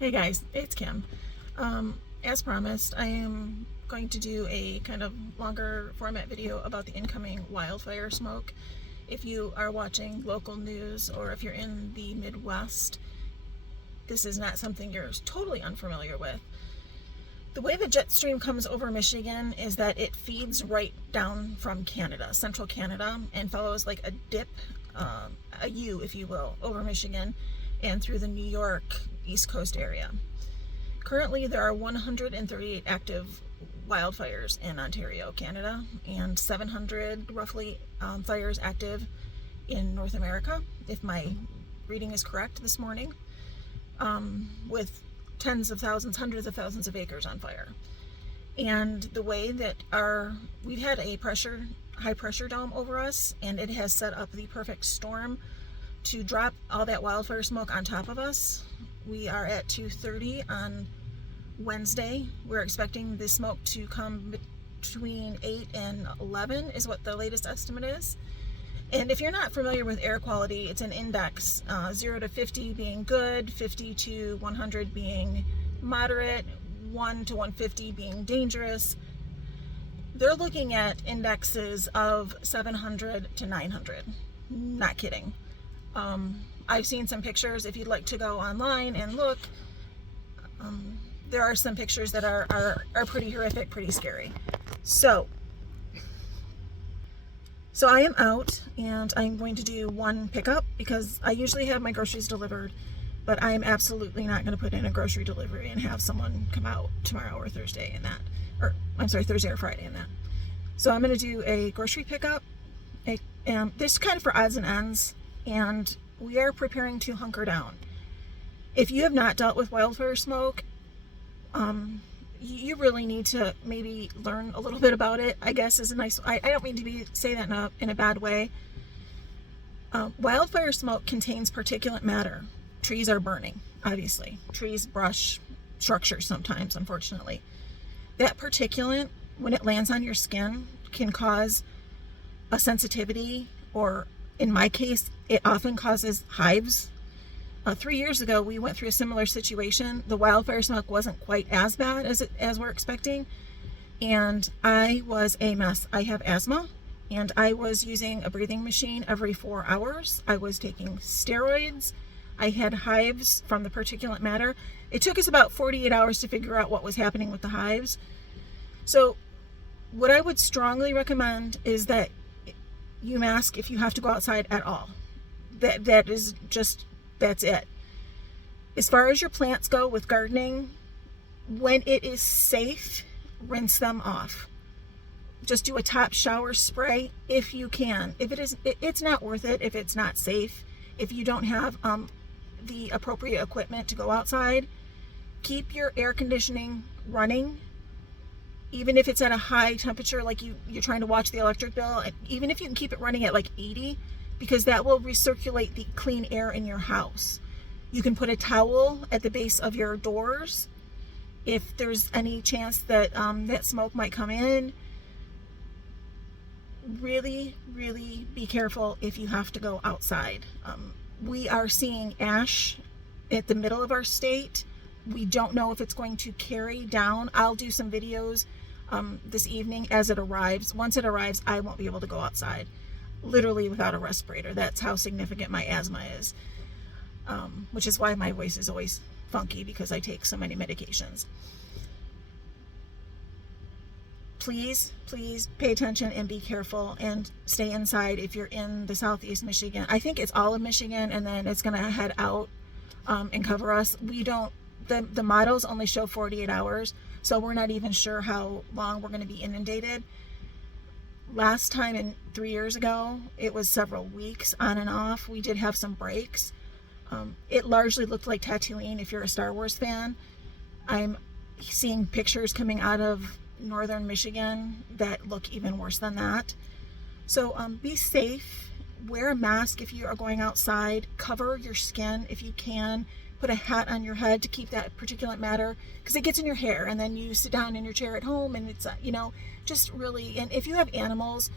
Hey guys, it's Kim. As promised, I am going to do a kind of longer format video about the incoming wildfire smoke. If you are watching local news or if you're in the Midwest, this is not something you're totally unfamiliar with. The way the jet stream comes over Michigan is that it feeds right down from Canada, central Canada, and follows like a dip, a U if you will, over Michigan and through the New York East Coast area. Currently there are 138 active wildfires in Ontario, Canada, and 700 roughly fires active in North America, if my reading is correct this morning, with tens of thousands, hundreds of thousands of acres on fire. And the way that we've had a high pressure dome over us, and it has set up the perfect storm to drop all that wildfire smoke on top of us. We are at 2:30 on Wednesday. We're expecting the smoke to come between 8 and 11 is what the latest estimate is. And if you're not familiar with air quality, it's an index, 0 to 50 being good, 50 to 100 being moderate, 1 to 150 being dangerous. They're looking at indexes of 700 to 900. Not kidding. I've seen some pictures. If you'd like to go online and look, there are some pictures that are pretty horrific, pretty scary. So I am out and I'm going to do one pickup because I usually have my groceries delivered, but I am absolutely not going to put in a grocery delivery and have someone come out tomorrow or Thursday in that, or I'm sorry, Thursday or Friday in that. So I'm going to do a grocery pickup. This is kind of for odds and ends, and we are preparing to hunker down. If you have not dealt with wildfire smoke, you really need to maybe learn a little bit about it, I guess is a nice, I don't mean to say that in a bad way. Wildfire smoke contains particulate matter. Trees are burning, obviously. Trees brush structures sometimes, unfortunately. That particulate, when it lands on your skin, can cause a sensitivity, or in my case, it often causes hives. 3 years ago, we went through a similar situation. The wildfire smoke wasn't quite as bad as we're expecting, and I was a mess. I have asthma, and I was using a breathing machine every 4 hours. I was taking steroids. I had hives from the particulate matter. It took us about 48 hours to figure out what was happening with the hives. So what I would strongly recommend is that you mask if you have to go outside at all. That's it. As far as your plants go with gardening, when it is safe, rinse them off. Just do a top shower spray if you can. If it's not worth it if it's not safe. If you don't have the appropriate equipment to go outside, keep your air conditioning running. Even if it's at a high temperature, like you're trying to watch the electric bill, even if you can keep it running at like 80, because that will recirculate the clean air in your house. You can put a towel at the base of your doors if there's any chance that that smoke might come in. Really, really be careful if you have to go outside. We are seeing ash at the middle of our state. We don't know if it's going to carry down. I'll do some videos this evening as it arrives. Once it arrives, I won't be able to go outside, literally without a respirator. That's how significant my asthma is, which is why my voice is always funky, because I take so many medications. Please pay attention and be careful and stay inside if you're in the southeast Michigan. I think it's all of Michigan, and then it's going to head out and cover us. The models only show 48 hours, so we're not even sure how long we're going to be inundated. Last time 3 years ago, it was several weeks on and off. We did have some breaks. It largely looked like Tatooine if you're a Star Wars fan. I'm seeing pictures coming out of northern Michigan that look even worse than that. So be safe. Wear a mask if you are going outside. Cover your skin if you can. Put a hat on your head to keep that particulate matter, because it gets in your hair, and then you sit down in your chair at home and it's just really, and if you have animals,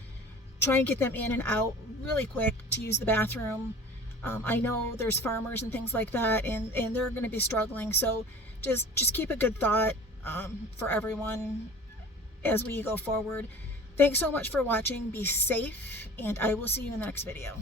try and get them in and out really quick to use the bathroom. I know there's farmers and things like that, and they're going to be struggling. So just keep a good thought for everyone as we go forward. Thanks so much for watching. Be safe, and I will see you in the next video.